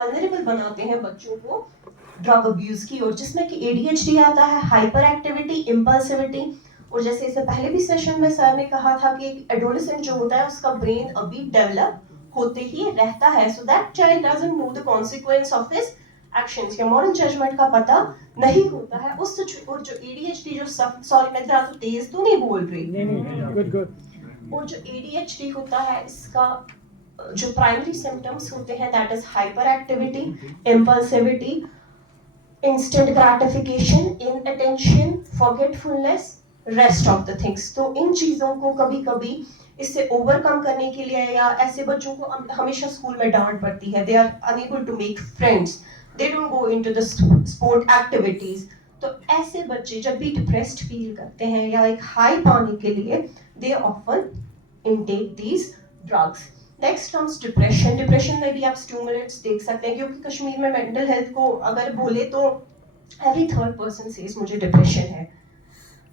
Vulnerable बनाते हैं बच्चों को ड्रग अब्यूज की ओर, जिसमें कि एडीएचडी आता है, हाइपर एक्टिविटी, इम्पल्सिविटी। और जैसे इससे पहले भी सेशन में सर ने कहा था कि एडोलेसेंट जो होता है उसका ब्रेन अभी डेवलप होते ही रहता है, so that child doesn't know the consequence of his actions या मॉरल जजमेंट का पता नहीं होता है उस। और जो एडीएचडी जो सॉरी मैं ज़्यादा तेज तो नहीं बोल रही, गुड गुड। और जो एडीएचडी होता है इसका जो प्राइमरी सिम्टम्स होते हैं that is hyper activity, impulsivity, instant gratification, inattention, forgetfulness, rest of the things. तो इन चीज़ों को कभी कभी इससे ओवरकम करने के लिए, या ऐसे बच्चों को हमेशा स्कूल में डांट पड़ती है, they are unable to make friends, they don't go into the sport activities. तो ऐसे बच्चे जब भी डिप्रेस्ड फील करते हैं या एक हाई पाने के लिए, they often intake these drugs. Next comes depression. Depression में भी आप स्टिमुलेंट्स देख सकते हैं, क्योंकि कश्मीर में मेंटल हेल्थ को अगर बोले तो एवरी थर्ड पर्सन सेज मुझे डिप्रेशन है,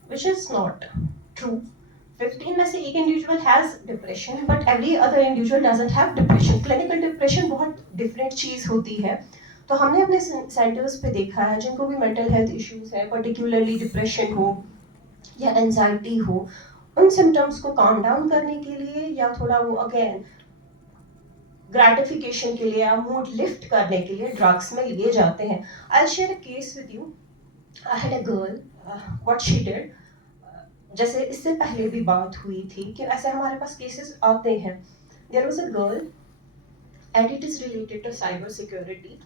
विच इज नॉट ट्रू। 15 में से एक individual has depression, but every other individual doesn't have depression. Clinical depression बहुत डिफरेंट चीज होती है। तो हमने अपने सेंटर्स पे देखा है जिनको भी मेंटल हेल्थ इश्यूज है, पर्टिकुलरली डिप्रेशन हो या एंजाइटी हो, उन सिम्टम्स को काम डाउन करने के लिए या थोड़ा वो अगेन ग्रेटिफिकेशन के लिए या मूड लिफ्ट करने के लिए ड्रग्स में लिए जाते हैं। I share a case with you. I had a girl, what she did, जैसे इससे पहले भी बात हुई थी कि ऐसे हमारे पास केसेस आते हैं। There was a girl and it is related to cyber security.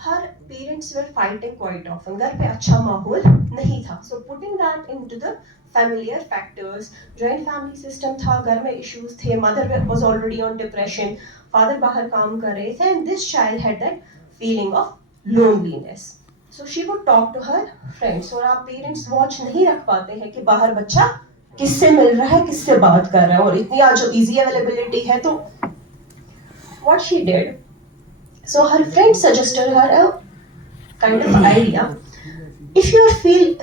Her parents were fighting quite often, घर पे अच्छा माहौल नहीं था। So putting that into the familiar factors, joint family system था, घर में issues थे, mother was already on depression, father बाहर काम कर रहे थे, and this child had that feeling of loneliness. So she would talk to her friends। और आप पेरेंट्स वॉच नहीं रख पाते हैं कि बाहर बच्चा किससे मिल रहा है, किससे बात कर रहा है, और इतनी आज जो easy availability है। तो what she did, so her friend suggested her a kind of idea, if you are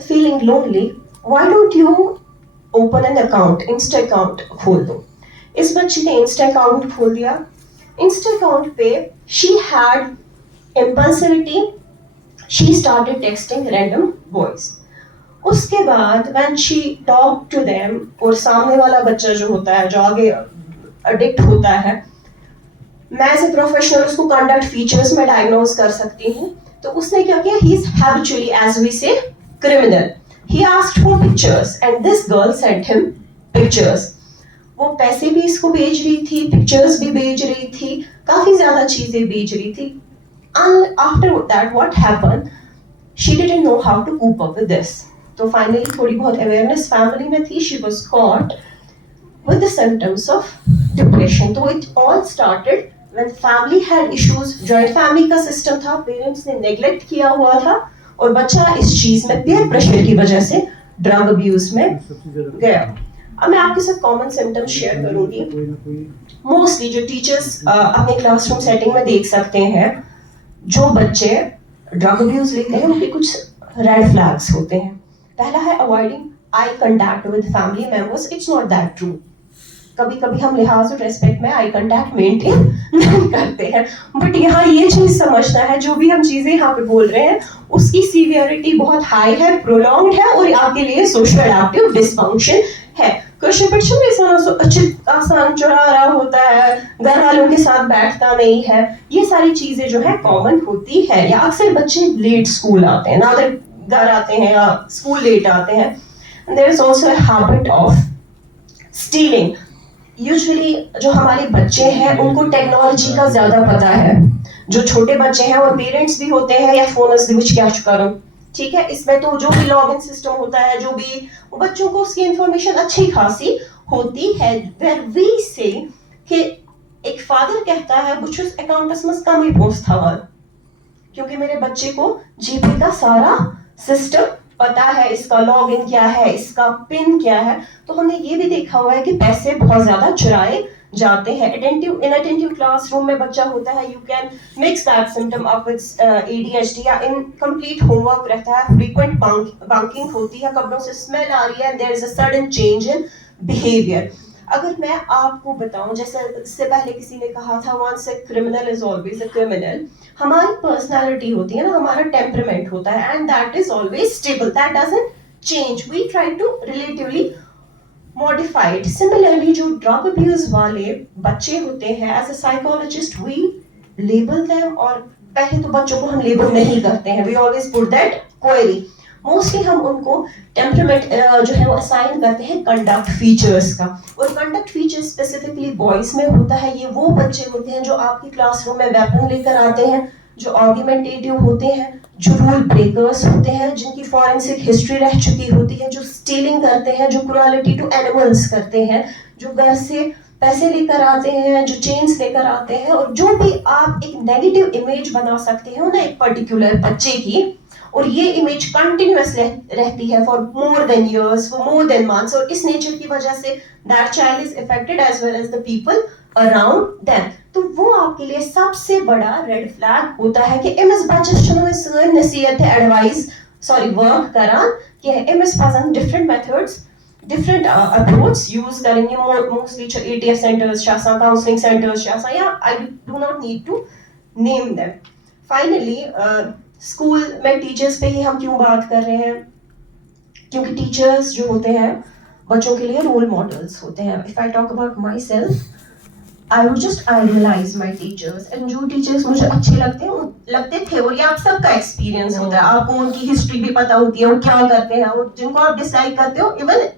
feeling lonely, why don't you open an account, insta account खोल दो। इस बच्ची ने इंस्टा अकाउंट खोल दिया। इंस्टा अकाउंट पे she had impulsivity, she started texting random boys. उसके बाद when she talk to them, और सामने वाला बच्चा जो होता है, जो आगे एडिक्ट होता है, मैं एज ए प्रोफेशनल उसको कंडक्ट फीचर्स में डायग्नोज कर सकती हूँ। तो उसने क्या किया, he is habitually as we say criminal. He asked for pictures and this girl sent him pictures. वो पैसे भी इसको भेज रही थी, पिक्चर्स भी भेज रही थी, काफी ज्यादा चीजें भेज रही थी। After that what happened, she didn't know how to cope up with this. तो फाइनली थोड़ी बहुत अवेयरनेस फैमिली में थी, she was caught with the symptoms of depression। तो it all started when family had issues, joint family का system था, parents ने neglect किया हुआ था, और बच्चा इस चीज में पीयर प्रेशर की वजह से ड्रग अब्यूज में गया। अब मैं आपके साथ कॉमन सिम्टम्स शेयर करूंगी। मोस्टली जो टीचर्स अपने क्लासरूम सेटिंग में देख सकते हैं, जो बच्चे ड्रग अब्यूज लेते हैं उनके कुछ रेड फ्लैग्स होते हैं। पहला है avoiding I contact with family members. It's not that true. कभी कभी हम लिहाज और रेस्पेक्ट में आई कंटैक्ट मेंटेन नहीं करते हैं, बट यहाँ ये चीज समझना है, जो भी हम चीजें यहाँ पे बोल रहे हैं उसकी सीवियरिटी बहुत हाई है, प्रोलॉन्ग्ड है, और आपके लिए सोशल एडेप्टिव डिसफंक्शन है। क्वेश्चन बच्चों के साथ आसान चुरा रहा होता है, घर वालों के साथ बैठता नहीं है, ये सारी चीजें जो है कॉमन होती है। या अक्सर बच्चे लेट स्कूल आते हैं, ना घर आते हैं या स्कूल लेट आते हैं। There is also a habit of stealing. Usually जो हमारे बच्चे हैं उनको टेक्नोलॉजी का ज्यादा पता है, जो छोटे बच्चे हैं और पेरेंट्स भी होते हैं या फोन क्या करो, ठीक है, इसमें तो जो भी लॉगिन सिस्टम होता है, जो भी बच्चों को उसकी इंफॉर्मेशन अच्छी खासी होती है। वेयर वी से कि एक फादर कहता है बुछुस अकाउंटस में कम ही पोस्ट था, क्योंकि मेरे बच्चे को जीपे का सारा सिस्टम पता है, इसका लॉगिन क्या है, इसका पिन क्या है। तो हमने ये भी देखा हुआ है कि पैसे बहुत ज्यादा चुराए जाते हैं। अटेंटिव इनअटेंटिव क्लासरूम में बच्चा होता है, you can mix that symptom up with ADHD, या इनकम्प्लीट होमवर्क रहता है, फ्रीक्वेंट बंकिंग होती है, कपड़ों से स्मेल आ रही है, there is a sudden change in behaviour. अगर मैं आपको बताऊं, जैसे इससे पहले किसी ने कहा था once a criminal is always a criminal, हमारी पर्सनालिटी होती है ना, हमारा टेम्परमेंट होता है, and that is always stable, that doesn't change, we try to relatively modified. Similarly जो ड्रग अब्यूज वाले बच्चे होते हैं, as a psychologist we label them, और पहले तो बच्चों को हम लेबल नहीं करते हैं, we always put that query. Mostly हम उनको टेम्परमेंट जो है वो असाइन करते हैं कंडक्ट फीचर्स का, और कंडक्ट फीचर स्पेसिफिकली बॉयज में होता है. ये वो बच्चे होते हैं जो आपकी क्लासरूम में वेपन लेकर आते हैं, जो आर्ग्यूमेंटेटिव होते हैं, जो रूल ब्रेकर्स होते हैं, जिनकी फॉरेंसिक हिस्ट्री रह चुकी होती है, जो स्टीलिंग करते हैं, जो क्रुएलिटी टू एनिमल्स करते हैं, जो घर से पैसे लेकर आते हैं, जो चेन्स लेकर आते हैं, और जो भी आप एक नेगेटिव इमेज बना सकते हो ना एक पर्टिकुलर बच्चे की, और ये इमेज कंटिन्यूअस रहती है for more than years, for more than months, और इस नेचर की वजह से that child is affected as well as the people around them. तो वो आपके लिए सबसे बड़ा रेड फ्लैग होता है कि अमिस बच्चस छुन सर नसीहत एडवाइस वर्क करान कि अमिस पजन different methods, different approach use करेंगे. mostly ATF centers counseling centers, या I do not need to name them. Finally school में टीचर्स पे ही हम क्यों बात कर रहे हैं, क्योंकि टीचर्स जो होते हैं बच्चों के लिए रोल मॉडल्स होते हैं. If I talk about my self, I would just idealise my teachers, and जो टीचर्स मुझे अच्छे लगते थे, और ये आप सबका एक्सपीरियंस होता है, आपको उनकी हिस्ट्री भी पता होती है, वो क्या करते हैं, और जिनको आप डिसलाइक करते हो, इवन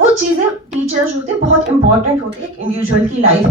वो चीजें टीचर्स होते हैं बहुत इंपॉर्टेंट होते हैं एक इंडिविजुअल की लाइफ में.